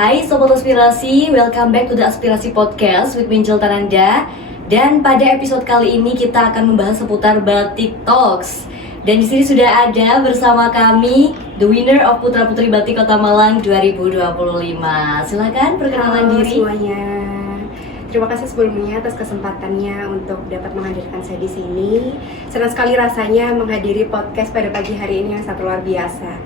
Hai Sobat Aspirasi, welcome back to the Aspirasi Podcast with Minjel Tananda. Dan pada episode kali ini kita akan membahas seputar Batik Talks. Dan di sini sudah ada bersama kami the winner of Putra Putri Batik Kota Malang 2025. Silakan perkenalan Halo diri. semuanya. Terima kasih sebelumnya atas kesempatannya untuk dapat menghadirkan saya di sini. Senang sekali rasanya menghadiri podcast pada pagi hari ini yang sangat luar biasa.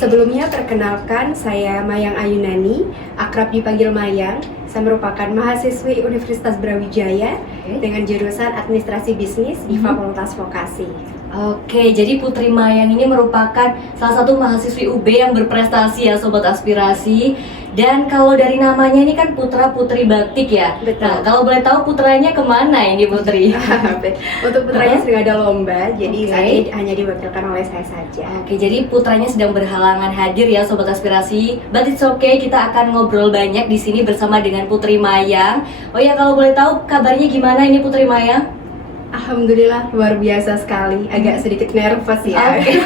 Sebelumnya perkenalkan, saya Mayang Ayunani, akrab dipanggil Mayang. Saya merupakan mahasiswi Universitas Brawijaya dengan jurusan Administrasi Bisnis di Fakultas Vokasi. Oke, jadi Putri Mayang ini merupakan salah satu mahasiswi UB yang berprestasi ya Sobat Aspirasi. Dan kalau dari namanya ini kan Putra Putri Batik ya. Betul. Nah, kalau boleh tahu putranya kemana ini Putri? Untuk putranya sedang ada lomba, jadi Oke. saat ini hanya diwakilkan oleh saya saja. Oke, jadi putranya sedang berhalangan hadir ya Sobat Aspirasi. But it's okay, kita akan ngobrol banyak di sini bersama dengan Putri Mayang. Oh ya, kalau boleh tahu kabarnya gimana ini Putri Mayang? Alhamdulillah luar biasa sekali, agak sedikit nervous ya. Oke.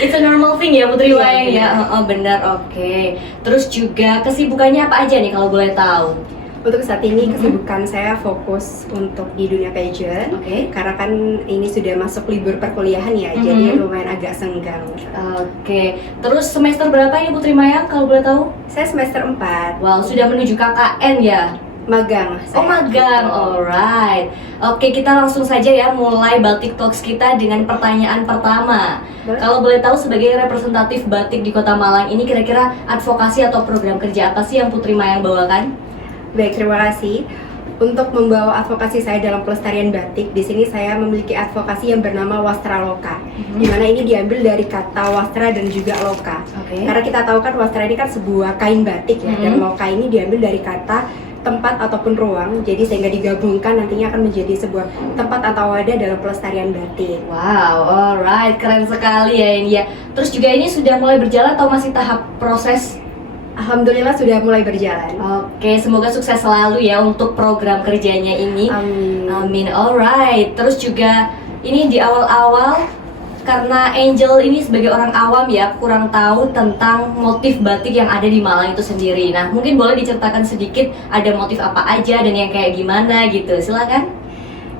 It's a normal thing ya Putri Iya, Mayang ya. benar. Oh, benar. Oke. Terus juga kesibukannya apa aja nih kalau boleh tahu? Untuk saat ini kesibukan saya fokus untuk di dunia pageant. Oke. Karena kan ini sudah masuk libur perkuliahan ya, jadi lumayan agak senggang. Oke. Terus semester berapa ini Putri Mayang kalau boleh tahu? Saya semester 4, Wow, sudah menuju KKN ya? magang. Oh, magang, alright. Oke, kita langsung saja ya mulai Batik Talks kita dengan pertanyaan pertama. Boleh. Kalau boleh tahu sebagai representatif batik di Kota Malang ini kira-kira advokasi atau program kerja apa sih yang Putri Mayang bawakan? Baik, terima kasih. Untuk membawa advokasi saya dalam pelestarian batik, di sini saya memiliki advokasi yang bernama Wastra Loka. Di mana ini diambil dari kata wastra dan juga loka. Oke. Karena kita tahu kan wastra ini kan sebuah kain batik ya, dan loka ini diambil dari kata tempat ataupun ruang, jadi sehingga digabungkan nantinya akan menjadi sebuah tempat atau wadah dalam pelestarian batik. Wow, alright, keren sekali ya ini ya. Terus juga ini sudah mulai berjalan atau masih tahap proses? Alhamdulillah sudah mulai berjalan. Oke, semoga sukses selalu ya untuk program kerjanya ini. Amin. Amin, alright. Terus juga ini di awal-awal karena Angel ini sebagai orang awam ya kurang tahu tentang motif batik yang ada di Malang itu sendiri. Nah, mungkin boleh diceritakan sedikit ada motif apa aja dan yang kayak gimana gitu. Silakan.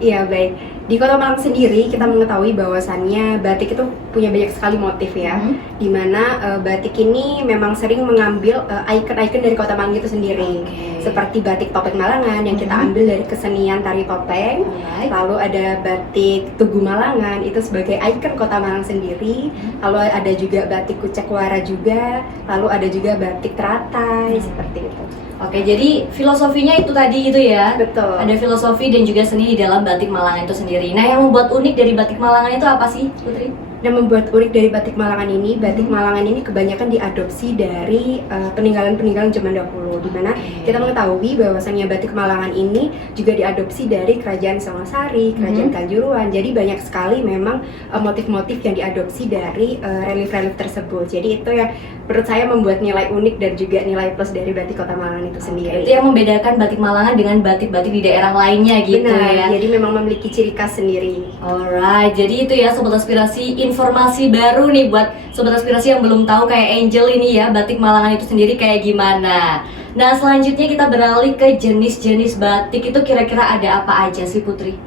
Iya, baik. Di Kota Malang sendiri kita mengetahui bahwasannya batik itu punya banyak sekali motif ya. Dimana batik ini memang sering mengambil ikon-ikon dari Kota Malang itu sendiri. Oke. Seperti batik topeng Malangan yang kita ambil dari kesenian tari topeng. Alright. Lalu ada batik Tugu Malangan itu sebagai ikon Kota Malang sendiri. Lalu ada juga batik Kucek Wara juga. Lalu ada juga batik Teratai seperti itu. Oke, jadi filosofinya itu tadi gitu ya. Betul. Ada filosofi dan juga seni di dalam batik Malangan itu sendiri. Nah, yang membuat unik dari batik Malangan itu apa sih, Putri? Dan membuat unik dari batik Malangan ini, batik Malangan ini kebanyakan diadopsi dari peninggalan-peninggalan zaman dahulu, di mana kita mengetahui bahwasannya batik Malangan ini juga diadopsi dari kerajaan Songosari, kerajaan Kanjuruhan. Jadi banyak sekali memang motif-motif yang diadopsi dari relief-relief tersebut. Jadi itu yang menurut saya membuat nilai unik dan juga nilai plus dari batik Kota Malangan itu sendiri. Itu yang membedakan batik Malangan dengan batik-batik di daerah lainnya gitu. Benar, ya. jadi memang memiliki ciri khas sendiri. Alright, jadi itu ya Sobat Aspirasi, informasi baru nih buat Sobat Aspirasi yang belum tahu kayak Angel ini ya, batik Malangan itu sendiri kayak gimana. Nah, selanjutnya kita beralih ke jenis-jenis batik itu kira-kira ada apa aja sih Putri?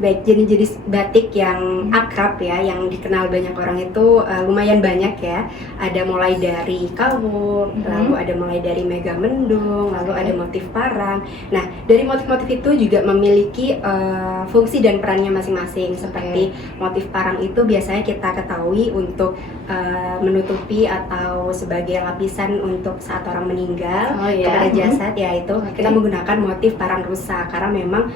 Baik, jenis-jenis batik yang akrab ya, yang dikenal banyak orang itu lumayan banyak ya. Ada mulai dari kawung, lalu ada mulai dari megamendung, lalu ada motif parang. Nah, dari motif-motif itu juga memiliki fungsi dan perannya masing-masing. Seperti motif parang itu biasanya kita ketahui untuk menutupi atau sebagai lapisan untuk saat orang meninggal kepada jasad ya, itu kita menggunakan motif parang rusak karena memang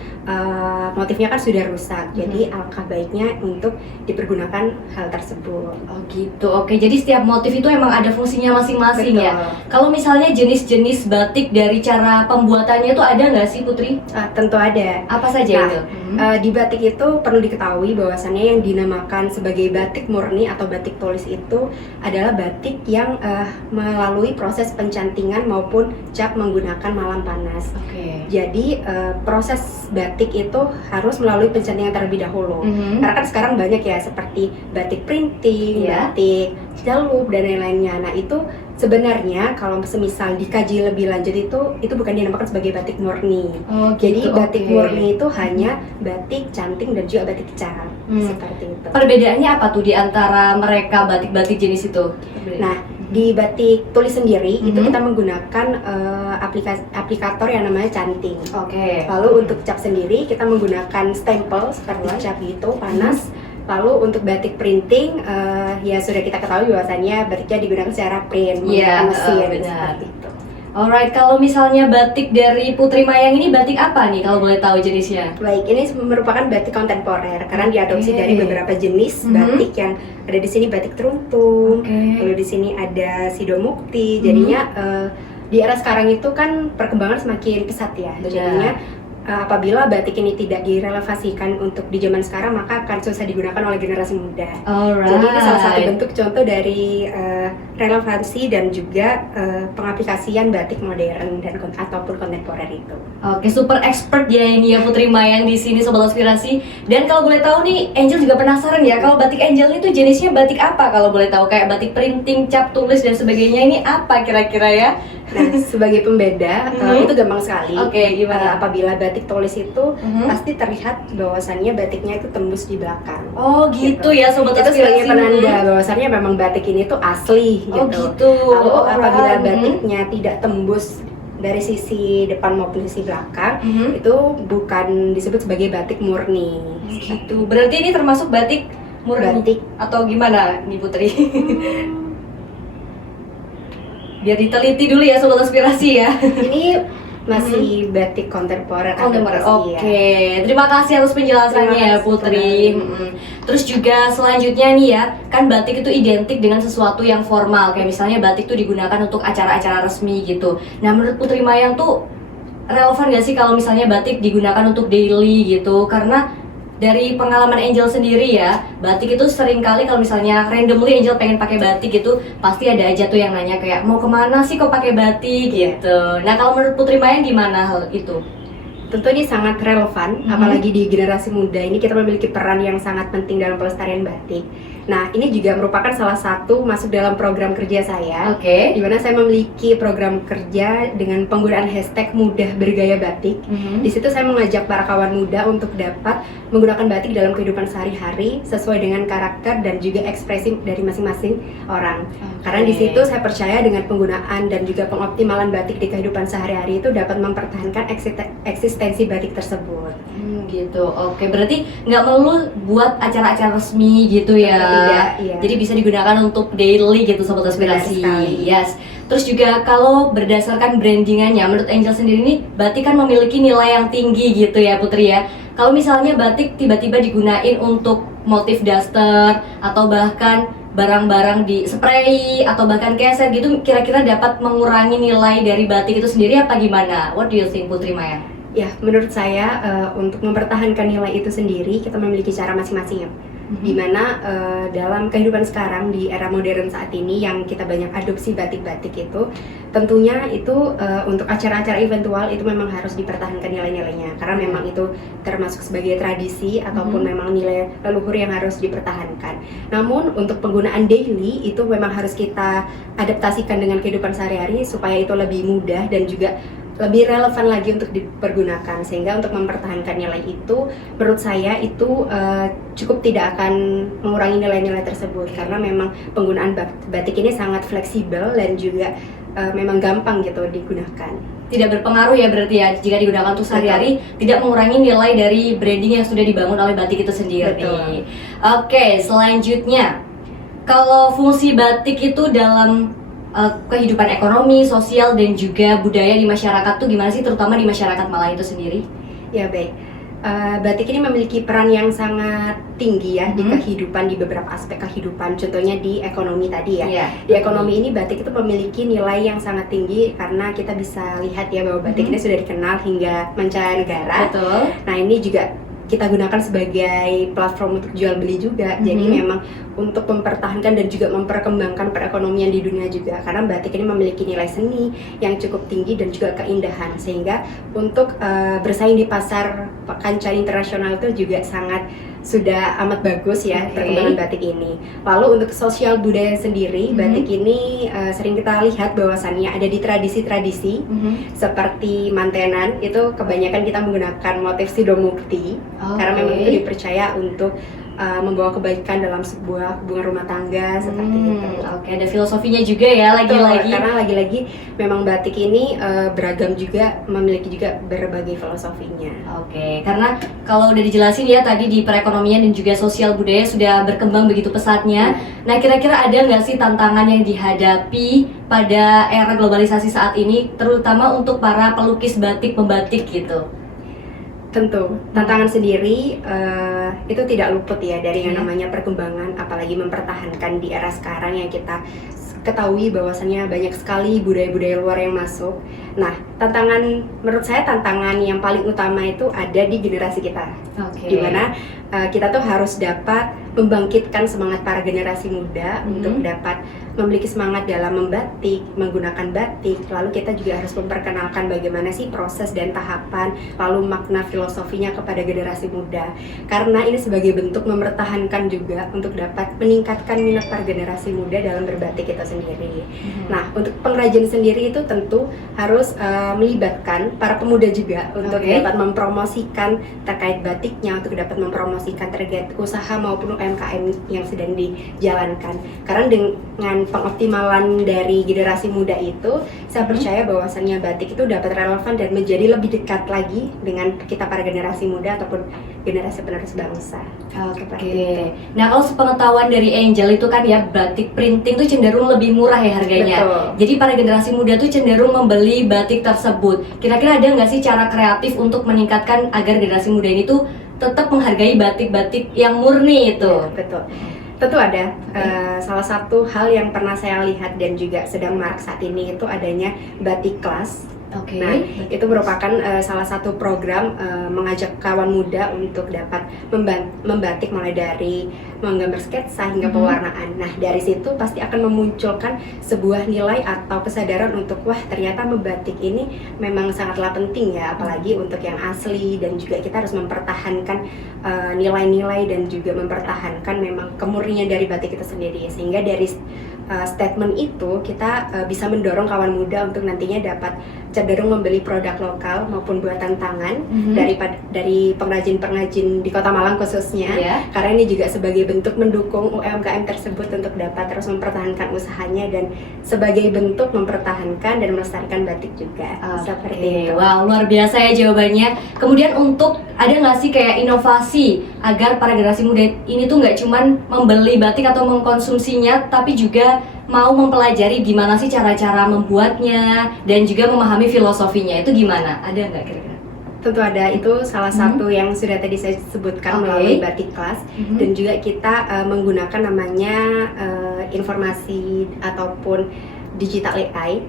motifnya kan sudah rusak, jadi alangkah baiknya untuk dipergunakan hal tersebut. Oh gitu, oke. Jadi setiap motif itu emang ada fungsinya masing-masing Betul. ya. Kalau misalnya jenis-jenis batik dari cara pembuatannya itu ada nggak sih Putri? Tentu ada. Apa saja Nah, itu? di batik itu perlu diketahui bahwasannya yang dinamakan sebagai batik murni atau batik tulis itu adalah batik yang melalui proses pencantingan maupun cap menggunakan malam panas. Oke. Jadi proses batik itu harus melalui pencantingan terlebih dahulu. Karena kan sekarang banyak ya seperti batik printing, batik celup dan lain-lainnya. Nah itu sebenarnya kalau semisal dikaji lebih lanjut itu bukan dinamakan sebagai batik murni. Jadi batik murni itu hanya batik canting dan juga batik cap. Seperti itu. Perbedaannya apa tuh di antara mereka batik-batik jenis itu? Nah, di batik tulis sendiri itu kita menggunakan aplikator yang namanya canting. Lalu untuk cap sendiri kita menggunakan stempel seperti cap gitu, panas. Lalu untuk batik printing, ya sudah kita ketahui bahwasannya batiknya digunakan secara print menggunakan mesin seperti itu. Alright, kalau misalnya batik dari Putri Mayang ini batik apa nih kalau boleh tahu jenisnya? Baik, ini merupakan batik kontemporer karena diadopsi dari beberapa jenis batik yang ada di sini, batik teruntung, lalu di sini ada sidomukti. Jadinya di era sekarang itu kan perkembangan semakin pesat ya. Jadinya apabila batik ini tidak direlevasikan untuk di zaman sekarang, maka akan susah digunakan oleh generasi muda. Jadi ini salah satu bentuk contoh dari relevansi dan juga pengaplikasian batik modern dan ataupun kontemporer itu. Oke, super expert ya ini ya Putri Mayang di sini Sobat Aspirasi. Dan kalau boleh tahu nih, Angel juga penasaran ya, kalau batik Angel itu jenisnya batik apa kalau boleh tahu? Kayak batik printing, cap tulis dan sebagainya, ini apa kira-kira ya? Nah, sebagai pembeda itu gampang sekali. Gimana? Apabila batik tulis itu pasti terlihat bahwasannya batiknya itu tembus di belakang. Gitu ya Sobat Itu Aspirasi. sebagai penanda bahwasannya memang batik ini tuh asli gitu. Lalu apabila batiknya tidak tembus dari sisi depan maupun sisi belakang, itu bukan disebut sebagai batik murni. Gitu. Berarti ini termasuk batik murni atau gimana nih Putri? Biar diteliti dulu ya Sobat Aspirasi ya. Ini masih batik kontemporer. Terima kasih atas penjelasannya ya Putri. Terus juga selanjutnya nih ya, kan batik itu identik dengan sesuatu yang formal, kayak misalnya batik itu digunakan untuk acara-acara resmi gitu. Nah menurut Putri Mayang tuh relevan gak sih kalau misalnya batik digunakan untuk daily gitu? Karena dari pengalaman Angel sendiri ya, batik itu sering kali kalau misalnya randomly Angel pengen pakai batik gitu, pasti ada aja tuh yang nanya kayak mau kemana sih kok pakai batik gitu. Nah kalau menurut Putri Mayang gimana hal itu? Tentu ini sangat relevan, apalagi di generasi muda ini kita memiliki peran yang sangat penting dalam pelestarian batik. Nah, ini juga merupakan salah satu masuk dalam program kerja saya, di mana saya memiliki program kerja dengan penggunaan hashtag mudah bergaya batik. Di situ saya mengajak para kawan muda untuk dapat menggunakan batik dalam kehidupan sehari-hari sesuai dengan karakter dan juga ekspresi dari masing-masing orang. Karena di situ saya percaya dengan penggunaan dan juga pengoptimalan batik di kehidupan sehari-hari itu dapat mempertahankan eksistensi batik tersebut. Gitu. Berarti nggak melulu buat acara-acara resmi gitu ya. Tidak. Jadi bisa digunakan untuk daily gitu Sobat Aspirasi. Yes. Terus juga kalau berdasarkan brandingannya, menurut Angel sendiri nih, batik kan memiliki nilai yang tinggi gitu ya Putri ya. Kalau misalnya batik tiba-tiba digunain untuk motif daster atau bahkan barang-barang di spray atau bahkan keset gitu, kira-kira dapat mengurangi nilai dari batik itu sendiri apa gimana? What do you think Putri Maya? Ya, menurut saya untuk mempertahankan nilai itu sendiri kita memiliki cara masing-masing ya. Dimana dalam kehidupan sekarang di era modern saat ini yang kita banyak adopsi batik-batik itu, tentunya itu untuk acara-acara eventual itu memang harus dipertahankan nilai-nilainya karena memang itu termasuk sebagai tradisi ataupun memang nilai leluhur yang harus dipertahankan. Namun untuk penggunaan daily itu memang harus kita adaptasikan dengan kehidupan sehari-hari supaya itu lebih mudah dan juga lebih relevan lagi untuk dipergunakan, sehingga untuk mempertahankan nilai itu menurut saya itu cukup tidak akan mengurangi nilai-nilai tersebut karena memang penggunaan batik ini sangat fleksibel dan juga memang gampang gitu digunakan. Tidak berpengaruh ya berarti ya jika digunakan untuk sehari-hari, tidak mengurangi nilai dari branding yang sudah dibangun oleh batik itu sendiri. Betul. Oke, selanjutnya kalau fungsi batik itu dalam kehidupan ekonomi, sosial, dan juga budaya di masyarakat tuh gimana sih, terutama di masyarakat Malang itu sendiri? Ya baik, batik ini memiliki peran yang sangat tinggi ya di kehidupan, di beberapa aspek kehidupan. Contohnya di ekonomi tadi ya. Di ekonomi ini batik itu memiliki nilai yang sangat tinggi karena kita bisa lihat ya bahwa batik ini sudah dikenal hingga mancanegara. Betul. Nah ini juga kita gunakan sebagai platform untuk jual beli juga. Jadi memang untuk mempertahankan dan juga memperkembangkan perekonomian di dunia juga, karena batik ini memiliki nilai seni yang cukup tinggi dan juga keindahan, sehingga untuk bersaing di pasar kancah internasional itu juga sangat sudah amat bagus ya perkembangan batik ini. Lalu untuk sosial budaya sendiri, batik ini sering kita lihat bahwasannya ada di tradisi-tradisi seperti mantenan, itu kebanyakan kita menggunakan motif sidomukti karena memang itu dipercaya untuk membawa kebaikan dalam sebuah hubungan rumah tangga seperti itu. Ada filosofinya juga ya lagi-lagi. Karena lagi-lagi memang batik ini beragam juga, memiliki juga berbagai filosofinya. Karena kalau udah dijelasin ya tadi di perekonomian dan juga sosial budaya sudah berkembang begitu pesatnya. Nah, kira-kira ada nggak sih tantangan yang dihadapi pada era globalisasi saat ini, terutama untuk para pelukis batik, pembatik gitu? Tentu, tantangan sendiri itu tidak luput ya dari yang namanya perkembangan, apalagi mempertahankan di era sekarang yang kita ketahui bahwasannya banyak sekali budaya-budaya luar yang masuk. Nah, menurut saya tantangan yang paling utama itu ada di generasi kita, dimana kita tuh harus dapat membangkitkan semangat para generasi muda untuk dapat memiliki semangat dalam membatik, menggunakan batik. Lalu kita juga harus memperkenalkan bagaimana sih proses dan tahapan, lalu makna filosofinya kepada generasi muda. Karena ini sebagai bentuk mempertahankan juga untuk dapat meningkatkan minat para generasi muda dalam berbatik itu sendiri. Nah, untuk pengrajin sendiri itu tentu harus melibatkan para pemuda juga untuk dapat mempromosikan terkait batiknya, untuk dapat mempromosikan terkait usaha maupun UMKM yang sedang dijalankan. Karena dengan pengoptimalan dari generasi muda itu, saya percaya bahwasannya batik itu dapat relevan dan menjadi lebih dekat lagi dengan kita para generasi muda ataupun generasi penerus bangsa. Nah, kalau sepengetahuan dari Angel itu kan ya, batik printing tuh cenderung lebih murah ya harganya. Jadi para generasi muda tuh cenderung membeli batik tersebut. Kira-kira ada nggak sih cara kreatif untuk meningkatkan agar generasi muda ini tuh tetap menghargai batik-batik yang murni itu? Betul. Tentu ada. Salah satu hal yang pernah saya lihat dan juga sedang marak saat ini itu adanya batik kelas. Nah, itu merupakan salah satu program mengajak kawan muda untuk dapat membatik mulai dari menggambar sketsa hingga pewarnaan. Nah, dari situ pasti akan memunculkan sebuah nilai atau kesadaran untuk wah, ternyata membatik ini memang sangatlah penting ya, apalagi untuk yang asli, dan juga kita harus mempertahankan nilai-nilai dan juga mempertahankan memang kemurnian dari batik itu sendiri. Sehingga dari statement itu kita bisa mendorong kawan muda untuk nantinya dapat cenderung membeli produk lokal maupun buatan tangan dari pengrajin-pengrajin di Kota Malang khususnya, karena ini juga sebagai bentuk mendukung UMKM tersebut untuk dapat terus mempertahankan usahanya dan sebagai bentuk mempertahankan dan melestarikan batik juga. Seperti itu. Wow, luar biasa ya jawabannya. Kemudian untuk ada nggak sih kayak inovasi agar para generasi muda ini tuh nggak cuman membeli batik atau mengkonsumsinya, tapi juga mau mempelajari gimana sih cara-cara membuatnya dan juga memahami filosofinya, itu gimana? Ada nggak kira-kira? Tentu ada, itu salah satu yang sudah tadi saya sebutkan melalui batik kelas, dan juga kita menggunakan namanya informasi ataupun digital AI,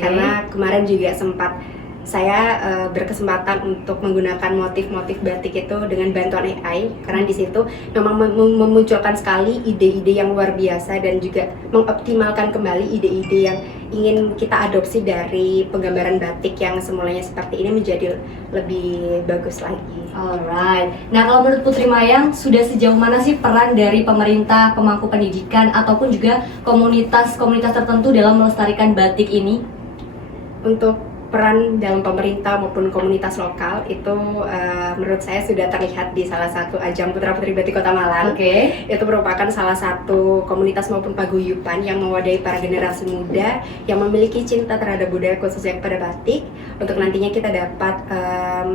karena kemarin juga sempat saya berkesempatan untuk menggunakan motif-motif batik itu dengan bantuan AI, karena di situ memang memunculkan sekali ide-ide yang luar biasa dan juga mengoptimalkan kembali ide-ide yang ingin kita adopsi dari penggambaran batik yang semulanya seperti ini menjadi lebih bagus lagi. Alright. Nah, kalau menurut Putri Mayang, sudah sejauh mana sih peran dari pemerintah, pemangku pendidikan ataupun juga komunitas-komunitas tertentu dalam melestarikan batik ini? Untuk peran dalam pemerintah maupun komunitas lokal itu menurut saya sudah terlihat di salah satu ajang Putra Putri Batik Kota Malang. Itu merupakan salah satu komunitas maupun paguyuban yang mewadahi para generasi muda yang memiliki cinta terhadap budaya khususnya kepada batik, untuk nantinya kita dapat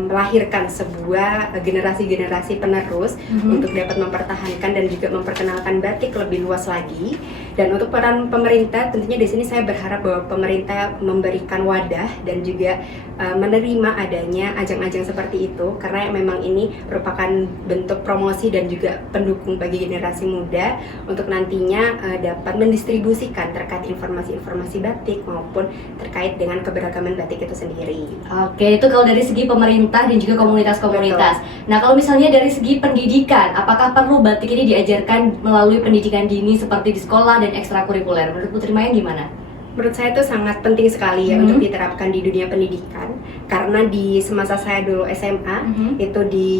melahirkan sebuah generasi-generasi penerus untuk dapat mempertahankan dan juga memperkenalkan batik lebih luas lagi. Dan untuk peran pemerintah, tentunya di sini saya berharap bahwa pemerintah memberikan wadah dan juga menerima adanya ajang-ajang seperti itu, karena memang ini merupakan bentuk promosi dan juga pendukung bagi generasi muda untuk nantinya dapat mendistribusikan terkait informasi-informasi batik maupun terkait dengan keberagaman batik itu sendiri. Oke, itu kalau dari segi pemerintah dan juga komunitas-komunitas. Nah, kalau misalnya dari segi pendidikan, apakah perlu batik ini diajarkan melalui pendidikan dini seperti di sekolah dan ekstrakurikuler? Menurut Putri Maya gimana? Menurut saya itu sangat penting sekali ya untuk diterapkan di dunia pendidikan, karena di semasa saya dulu SMA itu di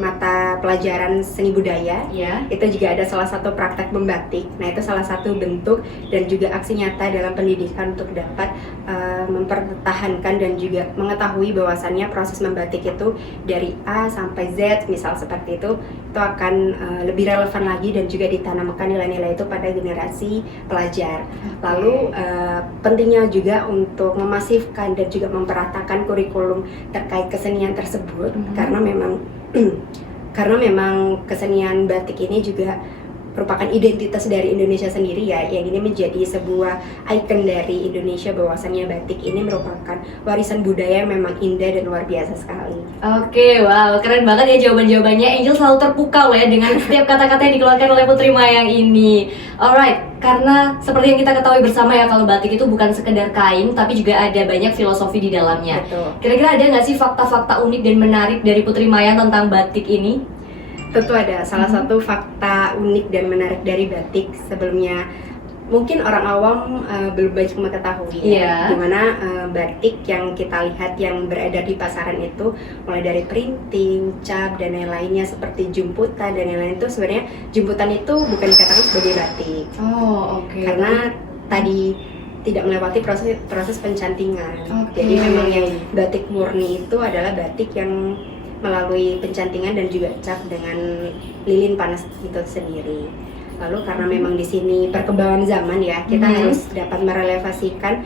mata pelajaran seni budaya itu juga ada salah satu praktek membatik. Nah, itu salah satu bentuk dan juga aksi nyata dalam pendidikan untuk dapat mempertahankan dan juga mengetahui bahwasannya proses membatik itu dari A sampai Z misal seperti itu akan lebih relevan lagi dan juga ditanamkan nilai-nilai itu pada generasi pelajar. Lalu pentingnya juga untuk memasifkan dan juga memperatakan kurikulum terkait kesenian tersebut, karena memang kesenian batik ini juga merupakan identitas dari Indonesia sendiri ya, yang ini menjadi sebuah ikon dari Indonesia, bahwasannya batik ini merupakan warisan budaya yang memang indah dan luar biasa sekali. Oke, wow, keren banget ya jawaban-jawabannya. Angel selalu terpukau ya dengan setiap kata-kata yang dikeluarkan oleh Putri Maya yang ini. Alright, karena seperti yang kita ketahui bersama ya, kalau batik itu bukan sekedar kain, tapi juga ada banyak filosofi di dalamnya. Betul. Kira-kira ada nggak sih fakta-fakta unik dan menarik dari Putri Maya tentang batik ini? Tentu ada. Salah satu fakta unik dan menarik dari batik, sebelumnya mungkin orang awam belum banyak mengetahui ya, dimana batik yang kita lihat yang beredar di pasaran itu mulai dari printing, cap dan lain-lainnya seperti jumputan dan lain-lain, itu sebenarnya jumputan itu bukan dikatakan sebagai batik. Karena tadi tidak melewati proses pencantingan. Jadi memang yang batik murni itu adalah batik yang melalui pencantingan dan juga cap dengan lilin panas itu sendiri. Lalu karena memang di sini perkembangan zaman ya, kita harus dapat merelevasikan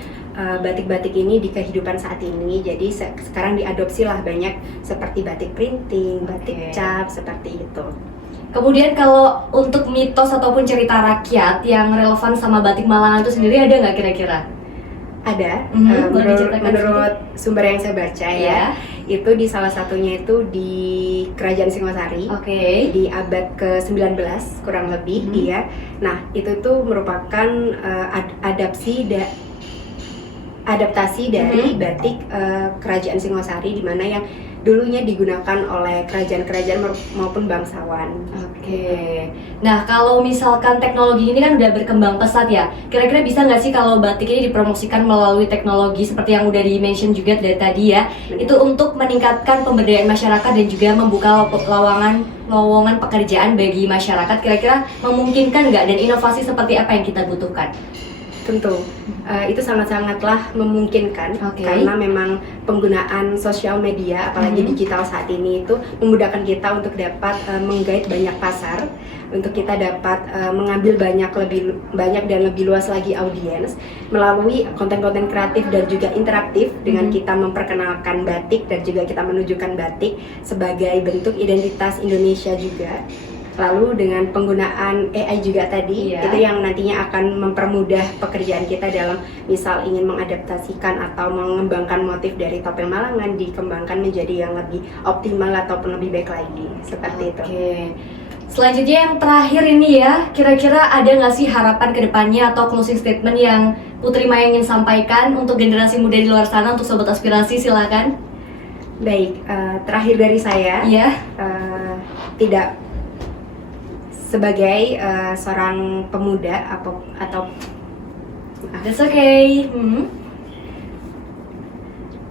batik-batik ini di kehidupan saat ini. Jadi sekarang diadopsi lah banyak seperti batik printing, batik cap, seperti itu. Kemudian kalau untuk mitos ataupun cerita rakyat yang relevan sama batik Malangan itu sendiri, ada nggak kira-kira? Ada, menurut sumber yang saya baca ya, itu di salah satunya itu di Kerajaan Singosari, di abad ke-19 kurang lebih dia. Nah, itu tuh merupakan adaptasi dari batik Kerajaan Singosari, di mana yang dulunya digunakan oleh kerajaan-kerajaan maupun bangsawan. Nah, kalau misalkan teknologi ini kan udah berkembang pesat ya, kira-kira bisa nggak sih kalau batik ini dipromosikan melalui teknologi seperti yang udah di-mention juga dari tadi ya, itu untuk meningkatkan pemberdayaan masyarakat dan juga membuka lowongan pekerjaan bagi masyarakat, kira-kira memungkinkan nggak, dan inovasi seperti apa yang kita butuhkan? Tentu, itu sangat-sangatlah memungkinkan, karena memang penggunaan sosial media, apalagi digital saat ini, itu memudahkan kita untuk dapat menggait banyak pasar, untuk kita dapat mengambil banyak dan lebih luas lagi audiens melalui konten-konten kreatif dan juga interaktif, dengan kita memperkenalkan batik dan juga kita menunjukkan batik sebagai bentuk identitas Indonesia juga. Lalu dengan penggunaan AI juga tadi, itu yang nantinya akan mempermudah pekerjaan kita dalam misal ingin mengadaptasikan atau mengembangkan motif dari topeng Malangan, dikembangkan menjadi yang lebih optimal ataupun lebih baik lagi, seperti itu. Selanjutnya yang terakhir ini ya, kira-kira ada nggak sih harapan kedepannya atau closing statement yang Putri Maya ingin sampaikan untuk generasi muda di luar sana, untuk Sobat Aspirasi, silakan. Baik, terakhir dari saya, tidak sebagai seorang pemuda atau That's okay.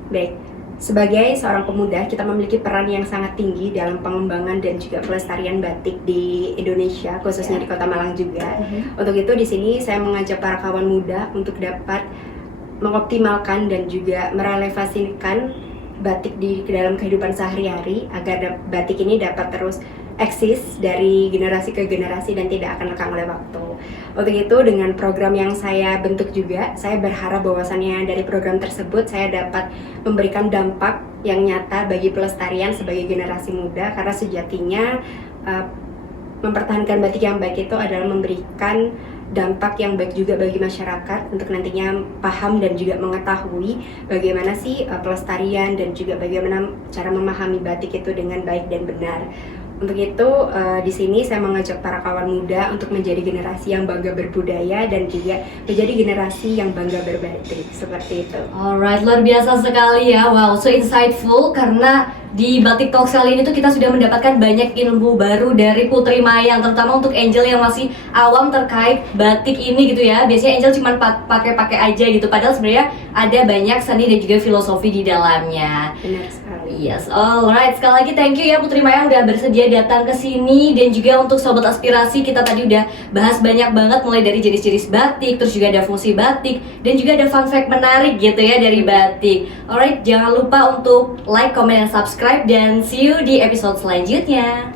Baik, sebagai seorang pemuda kita memiliki peran yang sangat tinggi dalam pengembangan dan juga pelestarian batik di Indonesia, khususnya di Kota Malang juga. Untuk itu di sini saya mengajak para kawan muda untuk dapat mengoptimalkan dan juga merelevasikan batik di dalam kehidupan sehari-hari, agar batik ini dapat terus eksis dari generasi ke generasi dan tidak akan lekang oleh waktu. Untuk itu dengan program yang saya bentuk juga, saya berharap bahwasannya dari program tersebut saya dapat memberikan dampak yang nyata bagi pelestarian sebagai generasi muda, karena sejatinya mempertahankan batik yang baik itu adalah memberikan dampak yang baik juga bagi masyarakat untuk nantinya paham dan juga mengetahui bagaimana sih pelestarian dan juga bagaimana cara memahami batik itu dengan baik dan benar. Untuk itu di sini saya mengajak para kawan muda untuk menjadi generasi yang bangga berbudaya dan juga menjadi generasi yang bangga berbatik, seperti itu. Alright, luar biasa sekali ya. Wow, so insightful karena di Batik Talks kali ini tuh kita sudah mendapatkan banyak ilmu baru dari Putri Mayang, terutama untuk Angel yang masih awam terkait batik ini gitu ya. Biasanya Angel cuma pakai aja gitu, padahal sebenarnya ada banyak seni dan juga filosofi di dalamnya. Benar sekali. Yes, alright. Sekali lagi thank you ya Putri Mayang udah bersedia datang ke sini, dan juga untuk Sobat Aspirasi kita tadi udah bahas banyak banget mulai dari jenis-jenis batik, terus juga ada fungsi batik dan juga ada fun fact menarik gitu ya dari batik. Alright, jangan lupa untuk like, comment, dan subscribe, dan see you di episode selanjutnya.